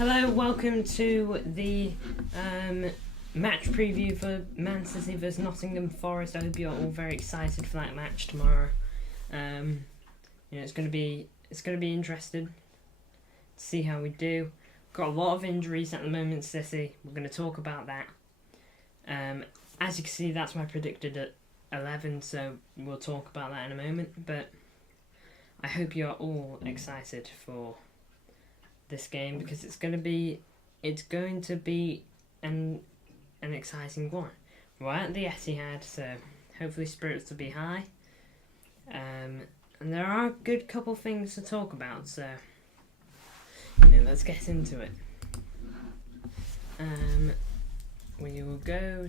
Hello, welcome to the match preview for Man City vs Nottingham Forest. I hope you're all very excited for that match tomorrow. It's going to be interesting to see how we do. Got a lot of injuries at the moment, City. We're going to talk about that. As you can see, that's my predicted at 11, so we'll talk about that in a moment. But I hope you're all excited for this game because it's going to be an exciting one. We're at the Etihad, so hopefully spirits will be high. And there are a good couple things to talk about, so let's get into it. We will go.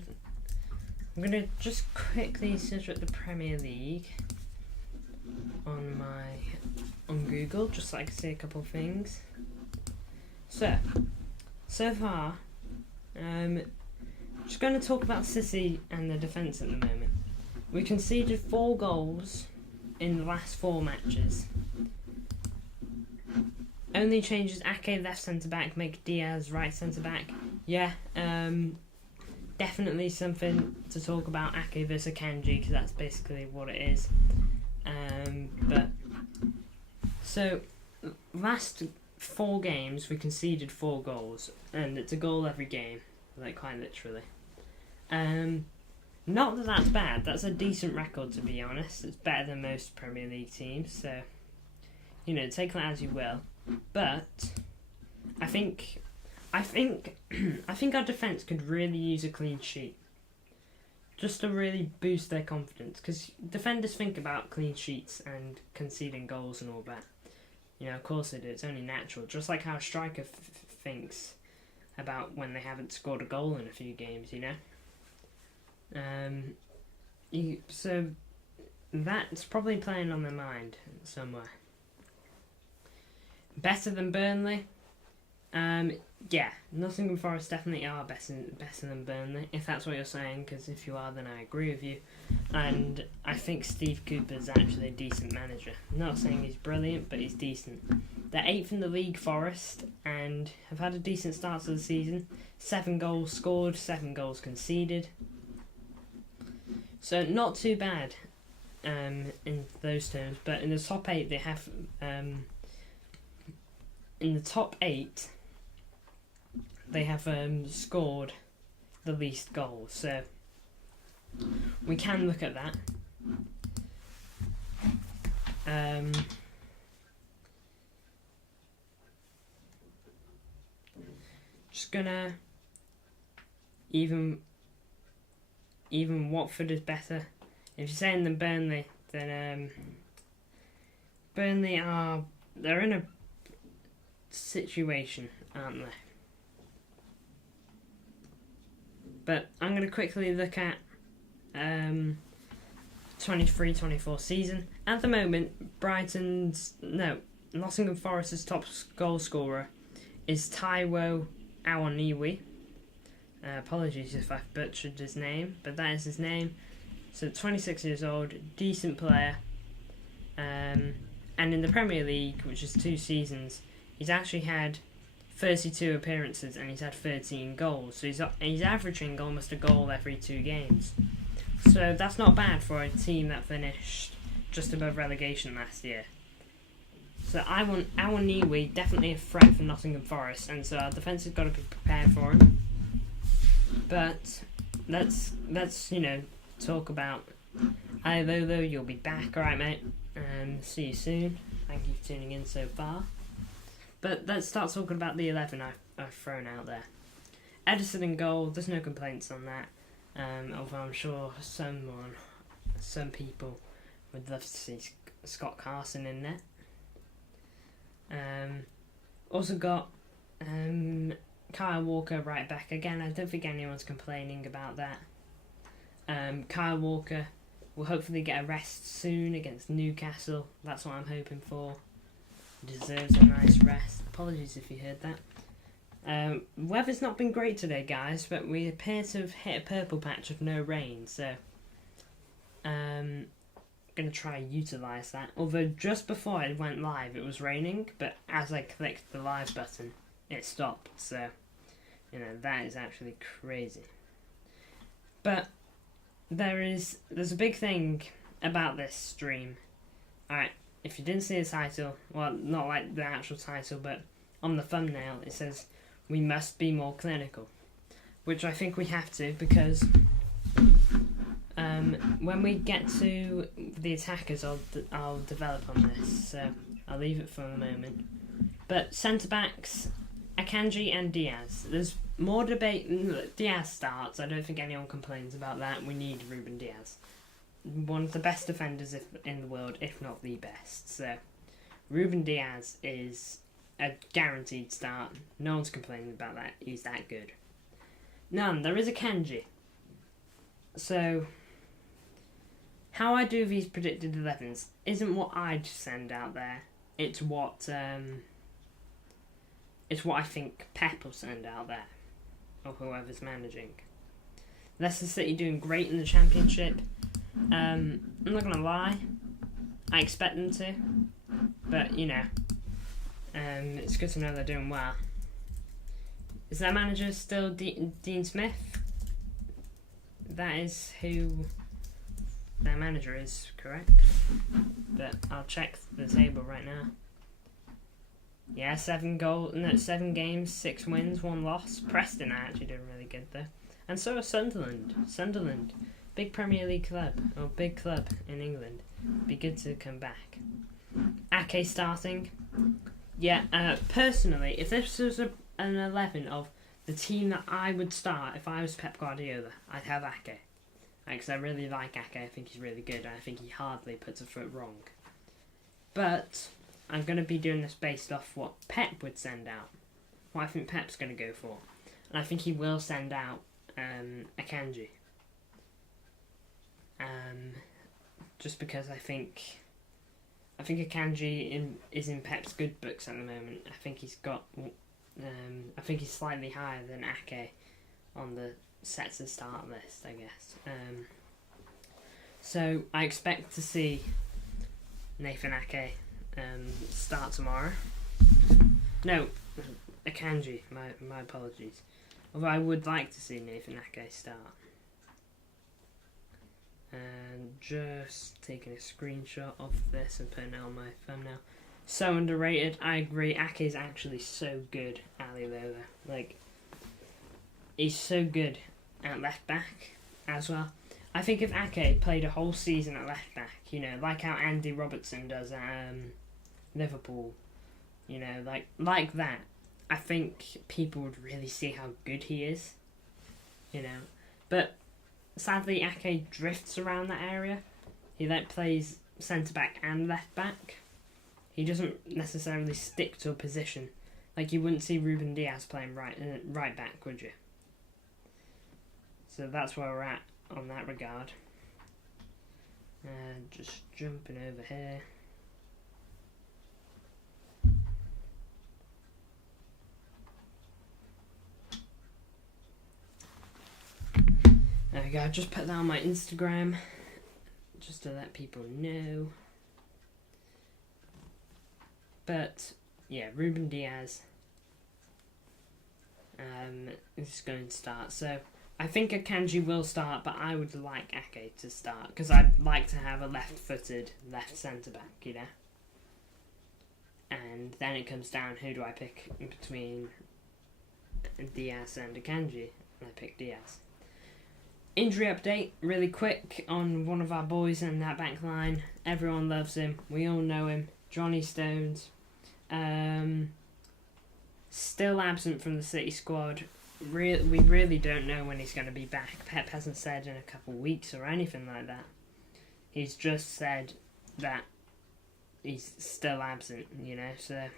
I'm going to just quickly search at the Premier League on Google, just so I can see a couple of things. So far, just going to talk about City and the defence at the moment. We conceded 4 goals in the last 4 matches. Only changes: Ake left centre back, make Diaz right centre back. Yeah, definitely something to talk about, Ake versus Kanji, because that's basically what it is. Last 4 games we conceded 4 goals, and it's a goal every game, quite literally. Not that that's bad. That's a decent record, to be honest. It's better than most Premier League teams, so take that as you will. But I think our defence could really use a clean sheet, just to really boost their confidence, because defenders think about clean sheets and conceding goals and all that. Of course they do. It's only natural. Just like how a striker thinks about when they haven't scored a goal in a few games, So that's probably playing on their mind somewhere. Better than Burnley? Yeah, Nottingham Forest definitely are better than Burnley, if that's what you're saying, because if you are, then I agree with you. And I think Steve Cooper's actually a decent manager. I'm not saying he's brilliant, but he's decent. They're 8th in the league, Forest, and have had a decent start to the season. 7 goals scored, 7 goals conceded. So not too bad in those terms, but in the top 8 they have... in the top 8... they have scored the least goals, so we can look at that. Just gonna even Watford is better. If you're saying than Burnley, then Burnley they're in a situation, aren't they? But I'm going to quickly look at 23-24 season. At the moment, Nottingham Forest's top goal scorer is Taiwo Awoniyi. Apologies if I've butchered his name, but that is his name. So 26 years old, decent player. And in the Premier League, which is 2 seasons, he's actually had 32 appearances and he's had 13 goals. So he's averaging almost a goal every 2 games. So that's not bad for a team that finished just above relegation last year. So I want Awoniyi, definitely a threat for Nottingham Forest, and so our defence has got to be prepared for him. But let's talk about Lolo. You'll be back, alright, mate. See you soon. Thank you for tuning in so far. But let's start talking about the 11 I've thrown out there. Edison in goal, there's no complaints on that. Although I'm sure some people would love to see Scott Carson in there. Also got Kyle Walker right back again. I don't think anyone's complaining about that. Kyle Walker will hopefully get a rest soon against Newcastle. That's what I'm hoping for. Deserves a nice rest. Apologies if you heard that. Weather's not been great today, guys, but we appear to have hit a purple patch of no rain, so going to try and utilise that. Although just before I went live it was raining, but as I clicked the live button it stopped. So, that is actually crazy. But there's a big thing about this stream. Alright, if you didn't see the title, well, not like the actual title, but on the thumbnail it says, we must be more clinical. Which I think we have to, because when we get to the attackers, I'll develop on this, so I'll leave it for the moment. But centre-backs, Akanji and Diaz. There's more debate. Diaz starts. I don't think anyone complains about that. We need Ruben Diaz. One of the best defenders in the world, if not the best. So, Ruben Diaz is a guaranteed start. No one's complaining about that. He's that good. None. There is Akanji. So, how I do these predicted 11s isn't what I'd send out there. It's what I think Pep will send out there, or whoever's managing. Leicester City doing great in the Championship. I'm not gonna lie, I expect them to, but it's good to know they're doing well. Is their manager still Dean Smith? That is who their manager is, correct? But I'll check the table right now. Yeah, 7 games, 6 wins, 1 loss. Preston are actually doing really good there. And so are Sunderland. Sunderland, big Premier League club, or big club in England. Be good to come back. Ake starting. Yeah, personally, if this was an 11 of the team that I would start if I was Pep Guardiola, I'd have Ake. Because I really like Ake, I think he's really good, and I think he hardly puts a foot wrong. But I'm going to be doing this based off what Pep would send out. What I think Pep's going to go for. And I think he will send out Akanji. Just because I think Akanji is in Pep's good books at the moment. I think he's got... I think he's slightly higher than Ake on the set to start list, I guess. So I expect to see Nathan Ake start tomorrow. No, Akanji, my apologies. Although I would like to see Nathan Ake start. And just taking a screenshot of this and putting it on my thumbnail. So underrated, I agree. Ake is actually so good, Ali Lola. Like, he's so good at left back as well. I think if Ake played a whole season at left back, like how Andy Robertson does at Liverpool, like that, I think people would really see how good he is, But sadly, Ake drifts around that area. He plays centre back and left back. He doesn't necessarily stick to a position. Like, you wouldn't see Ruben Diaz playing right back, would you? So that's where we're at on that regard. Just jumping over here. There we go, I just put that on my Instagram, just to let people know. But, yeah, Ruben Diaz is going to start. So, I think Akanji will start, but I would like Ake to start, because I'd like to have a left-footed left centre-back, And then it comes down, who do I pick between Diaz and Akanji? And I pick Diaz. Injury update, really quick, on one of our boys in that back line. Everyone loves him. We all know him. Johnny Stones. Still absent from the City squad. We really don't know when he's going to be back. Pep hasn't said in a couple of weeks or anything like that. He's just said that he's still absent, so...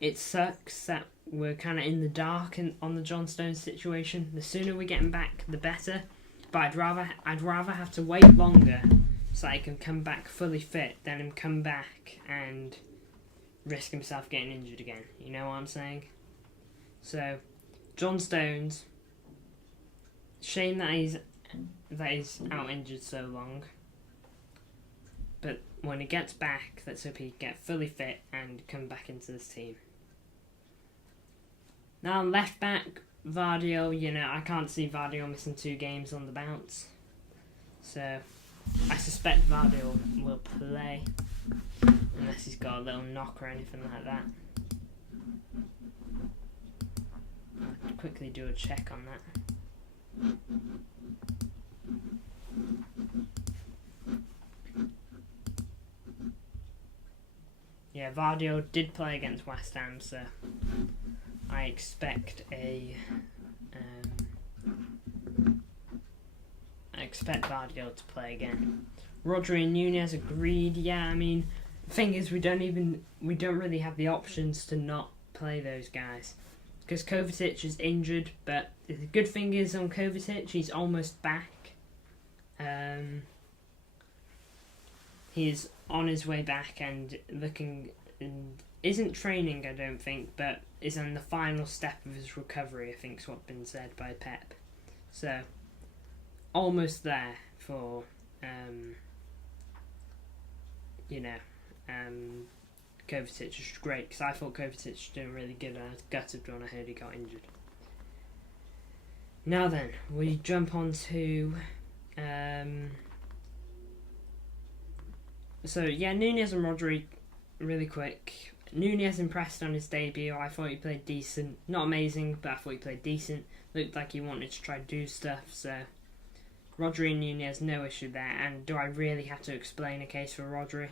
It sucks that we're kind of in the dark on the John Stones situation. The sooner we get him back, the better. But I'd rather have to wait longer so I can come back fully fit than him come back and risk himself getting injured again. You know what I'm saying? So, John Stones. Shame that he's out injured so long. But when he gets back, let's hope he get fully fit and come back into this team. Now left back, Vardio, I can't see Vardio missing 2 games on the bounce. So I suspect Vardio will play. Unless he's got a little knock or anything like that. I'll quickly do a check on that. Yeah, Vardio did play against West Ham, so I expect Vardio to play again. Rodri and Nunez agreed. Yeah, I mean, the thing is, we don't really have the options to not play those guys because Kovacic is injured. But the good thing is on Kovacic, he's almost back. He's on his way back and isn't training, I don't think, but is on the final step of his recovery, I think is what's been said by Pep. So, almost there for, Kovacic, which is great, because I thought Kovacic was doing really good, and I was gutted when I heard he got injured. Now then, we jump on to, Nunez and Rodri, really quick. Nunez impressed on his debut. I thought he played decent. Not amazing, but I thought he played decent. Looked like he wanted to try to do stuff, so Rodri and Nunez, no issue there. And do I really have to explain a case for Rodri?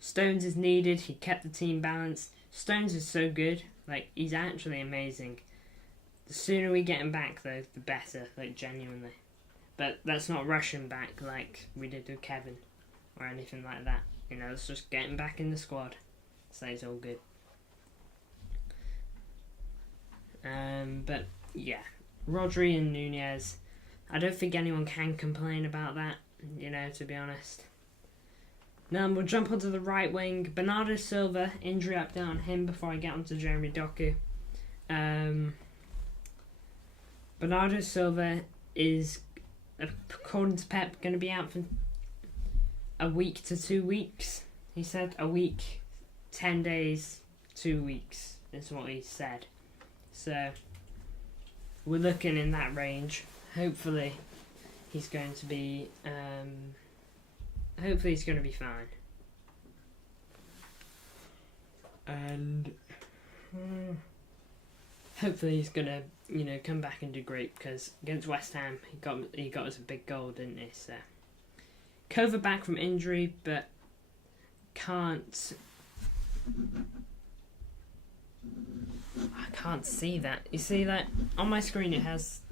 Stones is needed. He kept the team balanced. Stones is so good. He's actually amazing. The sooner we get him back, though, the better. Genuinely. But let's not rush him back like we did with Kevin or anything like that. Let's just get him back in the squad. So it's all good. But yeah, Rodri and Nunez, I don't think anyone can complain about that, to be honest. Now we'll jump onto the right wing. Bernardo Silva, injury update on him before I get onto Jeremy Doku. Bernardo Silva is, according to Pep, going to be out for a week to 2 weeks. He said a week, 10 days, 2 weeks is what he said. So we're looking in that range. Hopefully he's going to be fine. And hopefully he's gonna come back and do great, because against West Ham he got us a big goal, didn't he? So Kova back from injury, but I can't see that. You see that on my screen? It has,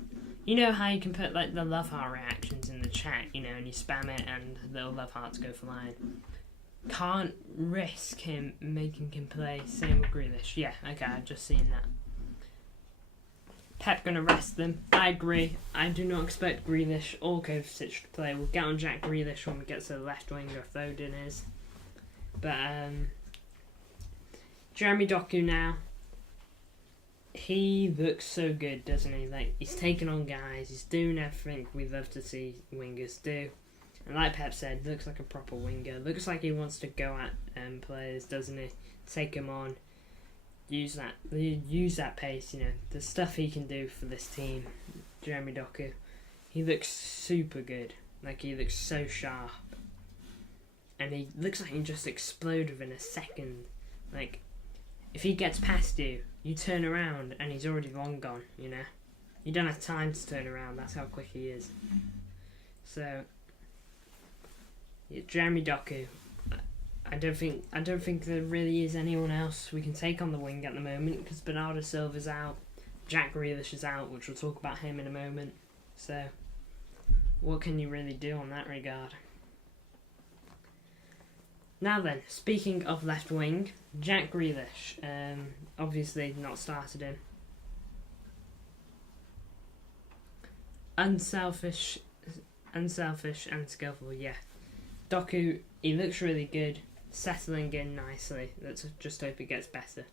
how you can put the love heart reactions in the chat, and you spam it and little love hearts go flying. Can't risk him making him play. Same with Grealish. Yeah, okay, I've just seen that. Pep gonna rest them. I agree. I do not expect Grealish or Kovacic to play. We'll get on Jack Grealish when we get to the left winger if Foden is. But Jeremy Doku now. He looks so good, doesn't he? He's taking on guys. He's doing everything we love to see wingers do. And like Pep said, looks like a proper winger. Looks like he wants to go at players, doesn't he? Take them on. Use that pace, the stuff he can do for this team. Jeremy Doku, he looks super good. He looks so sharp, and he looks like he can just explode within a second. If he gets past you, you turn around and he's already long gone. You don't have time to turn around. That's how quick he is. So yeah, Jeremy Doku. I don't think there really is anyone else we can take on the wing at the moment, because Bernardo Silva's out, Jack Grealish is out, which we'll talk about him in a moment. So what can you really do on that regard? Now then, speaking of left wing, Jack Grealish, obviously not started him. Unselfish and skillful, yeah. Doku, he looks really good. Settling in nicely. Let's just hope it gets better.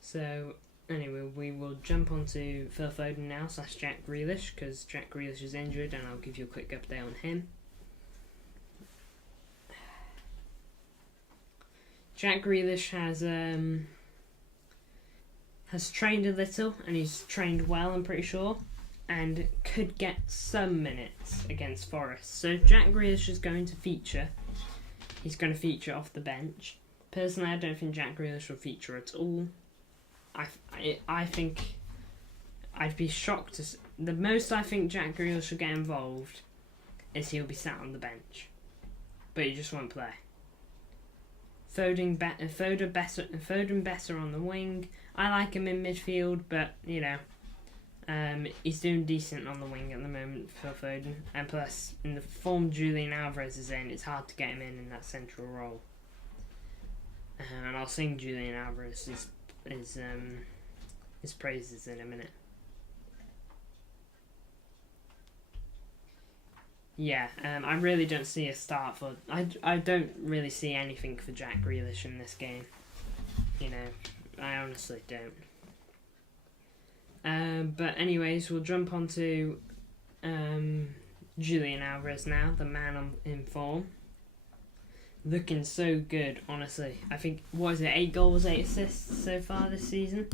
So, anyway, we will jump onto Phil Foden now, / Jack Grealish, because Jack Grealish is injured, and I'll give you a quick update on him. Jack Grealish has has trained a little, and he's trained well, I'm pretty sure, and could get some minutes against Forest. So Jack Grealish is going to feature. He's going to feature off the bench. Personally, I don't think Jack Grealish will feature at all. I think I'd be shocked to. The most I think Jack Grealish will get involved is he'll be sat on the bench, but he just won't play. Foden better on the wing. I like him in midfield, but he's doing decent on the wing at the moment for Foden. And plus, in the form Julian Alvarez is in, it's hard to get him in that central role. And I'll sing Julian Alvarez his praises in a minute. Yeah, I really don't see a start for. I don't really see anything for Jack Grealish in this game. I honestly don't. But anyways, we'll jump on to Julian Alvarez now, the man in form. Looking so good, honestly. I think, 8 goals, 8 assists so far this season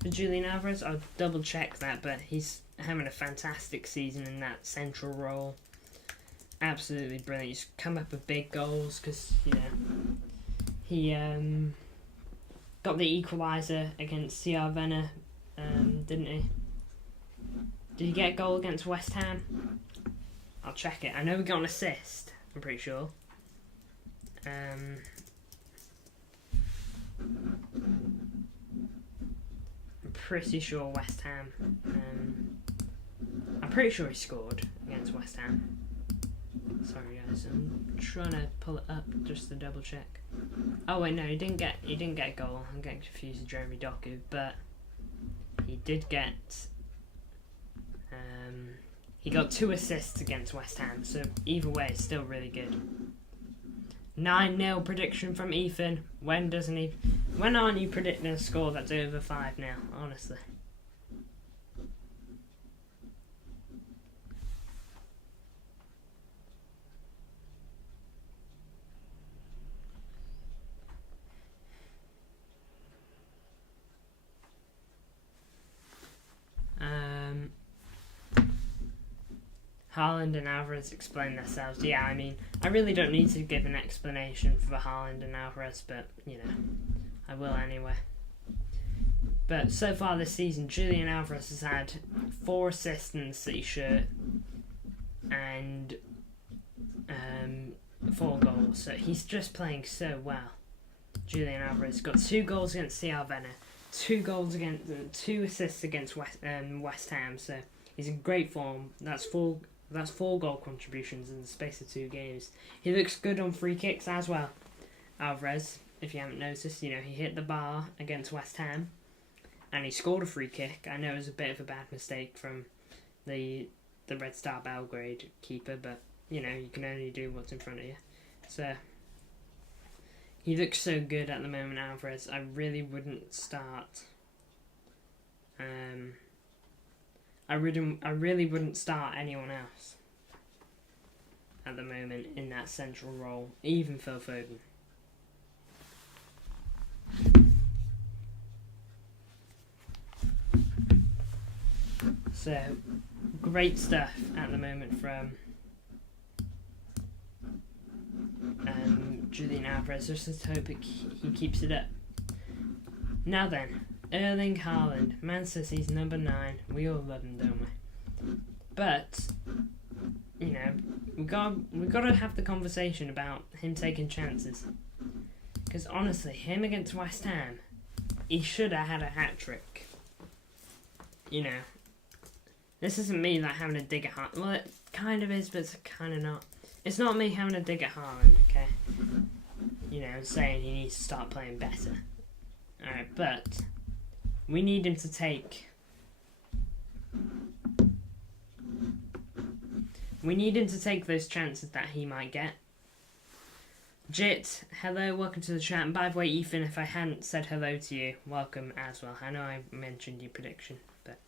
for Julian Alvarez? I'll double check that, but he's having a fantastic season in that central role. Absolutely brilliant. He's come up with big goals because, he got the equaliser against CR Venner, didn't he? Did he get a goal against West Ham? I'll check it. I know he got an assist, I'm pretty sure. I'm pretty sure West Ham. I'm pretty sure he scored against West Ham. Sorry guys, I'm trying to pull it up just to double check. Oh wait, no, he didn't get a goal. I'm getting confused with Jeremy Doku, but he did get. He got 2 assists against West Ham, so either way, it's still really good. 9-0 prediction from Ethan. When aren't you predicting a score that's over 5 now, honestly? Haaland and Alvarez explain themselves. Yeah, I mean, I really don't need to give an explanation for Haaland and Alvarez, but, I will anyway. But so far this season, Julian Alvarez has had 4 assists in the City shirt and 4 goals. So he's just playing so well. Julian Alvarez got 2 goals against CR Venner, 2 assists against West Ham. So he's in great form. That's 4 goal contributions in the space of 2 games. He looks good on free kicks as well. Alvarez, if you haven't noticed, he hit the bar against West Ham, and he scored a free kick. I know it was a bit of a bad mistake from the Red Star Belgrade keeper, but you can only do what's in front of you. So he looks so good at the moment, Alvarez. I really wouldn't start. I really wouldn't start anyone else at the moment in that central role, even Phil Foden. So, great stuff at the moment from Julian Alvarez. Just hope he keeps it up. Now then, Erling Haaland, Man City's number 9. We all love him, don't we? But we got to have the conversation about him taking chances. Because honestly, him against West Ham, he should have had a hat trick. This isn't me having a dig at Haaland. Well, it kind of is, but it's kind of not. It's not me having a dig at Haaland, okay? Saying he needs to start playing better. Alright, but we need him to take. We need him to take those chances that he might get. Jit, hello, welcome to the chat. And by the way, Ethan, if I hadn't said hello to you, welcome as well. I know I mentioned your prediction, but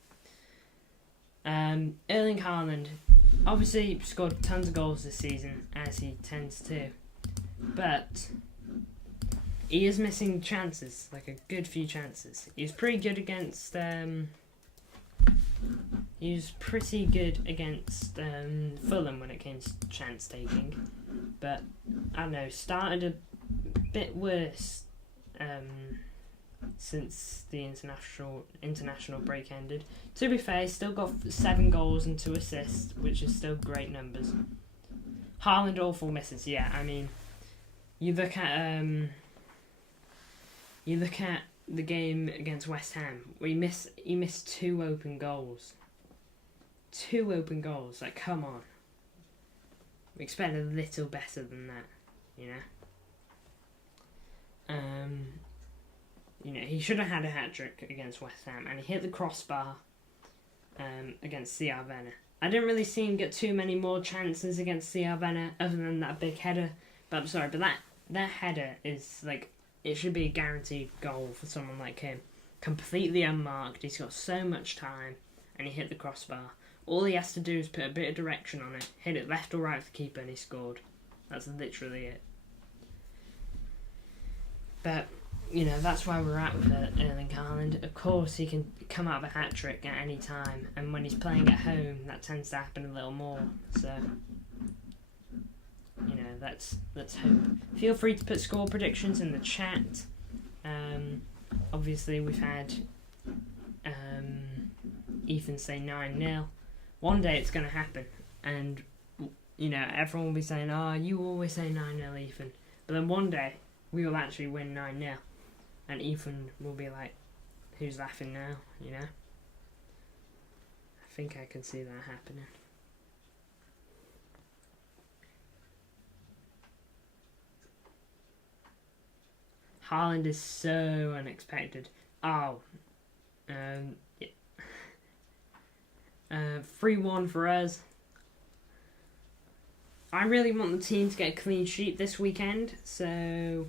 Erling Haaland obviously scored tons of goals this season, as he tends to, but he is missing chances, like a good few chances. He was pretty good against. He was pretty good against Fulham when it came to chance taking, but I don't know, started a bit worse since the international break ended. To be fair, he's still got 7 goals and 2 assists, which is still great numbers. Haaland awful misses, yeah. I mean, you look at the game against West Ham, where he missed 2 open goals. 2 open goals, like, come on. We expect a little better than that, you know. He should have had a hat-trick against West Ham, and he hit the crossbar against CR Venner. I didn't really see him get too many more chances against CR Venner other than that big header, but I'm sorry, but that header is, like, it should be a guaranteed goal for someone like him. Completely unmarked, he's got so much time, and he hit the crossbar. All he has to do is put a bit of direction on it, hit it left or right of the keeper, and he scored. That's literally it. But, that's why we're at with Erling Haaland. Of course, he can come out of a hat-trick at any time, and when he's playing at home, that tends to happen a little more. So, let's hope. Feel free to put score predictions in the chat. Obviously, we've had Ethan say 9-0. One day it's going to happen, and everyone will be saying, "Oh, you always say 9-0, Ethan." But then one day we will actually win 9-0, and Ethan will be like, "Who's laughing now?" I think I can see that happening. Haaland is so unexpected. Oh, yeah. 3-1 for us. I really want the team to get a clean sheet this weekend, so...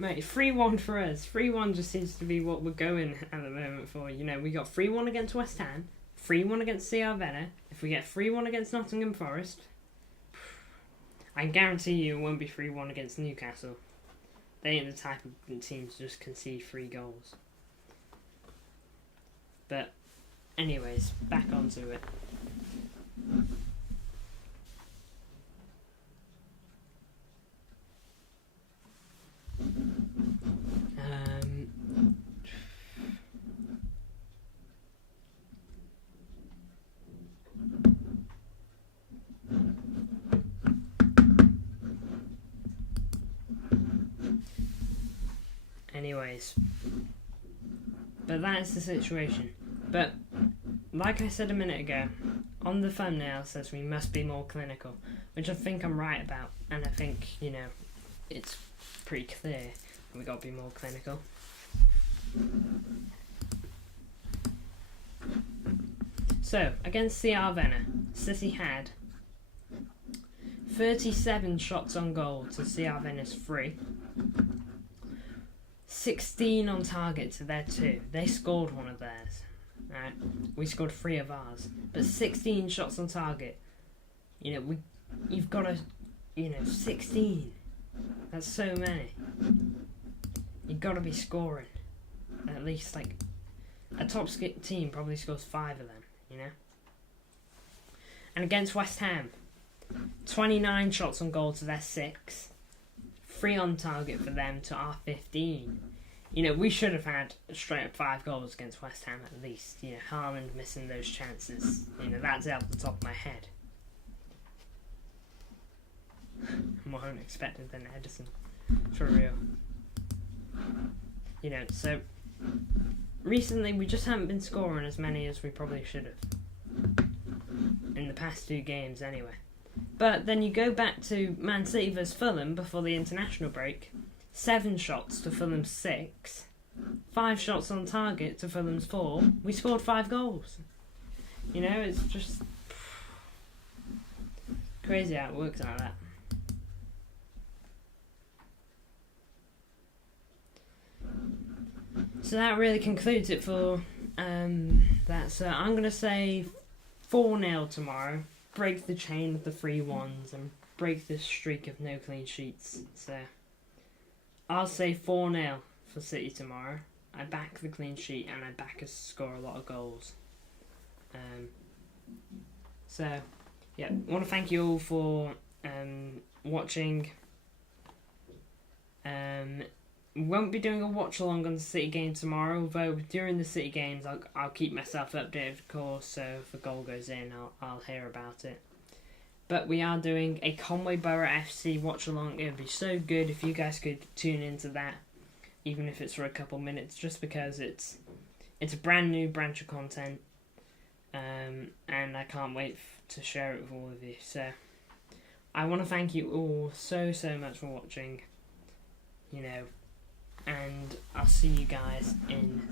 Mate, 3-1 for us. 3-1 just seems to be what we're going at the moment for. We got 3-1 against West Ham, 3-1 against CR Venner. If we get 3-1 against Nottingham Forrest, I guarantee you it won't be 3-1 against Newcastle. They ain't the type of team to just concede 3 goals. But, anyways, back onto it. Anyways, but that's the situation. But like I said a minute ago, on the thumbnail it says we must be more clinical, which I think I'm right about, and I think it's pretty clear we got to be more clinical. So against CR Venner, City had 37 shots on goal to CR Venner's 3. 16 on target to their 2. They scored one of theirs. Right? We scored 3 of ours. But 16 shots on target. You've got to, 16. That's so many. You've got to be scoring. At least, like, a top team probably scores 5 of them, And against West Ham, 29 shots on goal to their 6. 3 on target for them to our 15. We should have had straight up 5 goals against West Ham at least. Haaland missing those chances. That's out of the top of my head. More unexpected than Edison. For real. So recently we just haven't been scoring as many as we probably should have. In the past 2 games anyway. But then you go back to Man City vs Fulham before the international break. 7 shots to Fulham's 6. 5 shots on target to Fulham's 4. We scored 5 goals. It's just crazy how it works like that. So that really concludes it for that. So I'm going to say 4-0 tomorrow. Break the chain of the 3-1s and break this streak of no clean sheets. So I'll say 4-0 for City tomorrow. I back the clean sheet and I back us to score a lot of goals. So, yeah, I want to thank you all for watching. Won't be doing a watch along on the City game tomorrow, although during the City games I'll keep myself updated, of course, so if a goal goes in I'll hear about it. But we are doing a Conway Borough FC watch along. It would be so good if you guys could tune into that, even if it's for a couple minutes, just because it's a brand new branch of content, and I can't wait to share it with all of you. So I want to thank you all so much for watching, and I'll see you guys in